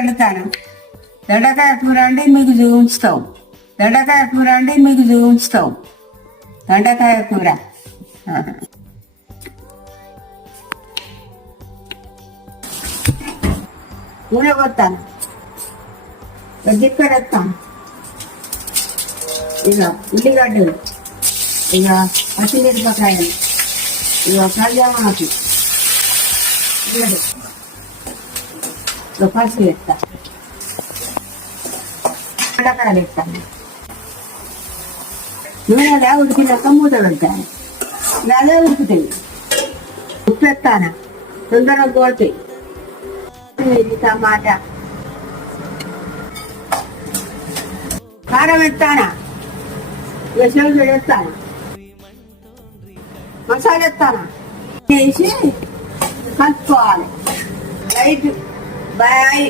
వండుతాను. దొండకాయ కూర అండి మీకు చూపిస్తాం. దొండకాయ కూర అండి మీకు చూపిస్తాం. దొండకాయ కూర నూనె పోతాను, జిక్కర వేస్తాను, ఇక ఉల్లిగడ్డలు, ఇక పచ్చిమిరపకాయలు, ఇక కళ్యామాకు, పసుపు వేస్తాను, దొండకాయలు వేస్తాను. నూనెలా ఉడికినాక మూత పెడతాను. ఇలాగే ఉడుకుతాయి. ఉప్పు వేస్తాను, తొందరగా పోతాయి. టమాటా, కారం వేస్తానా, ఇక చెవులు వేస్తాను, మసాలా వేస్తాను, వేసి కలుపుకోవాలి. Light bye.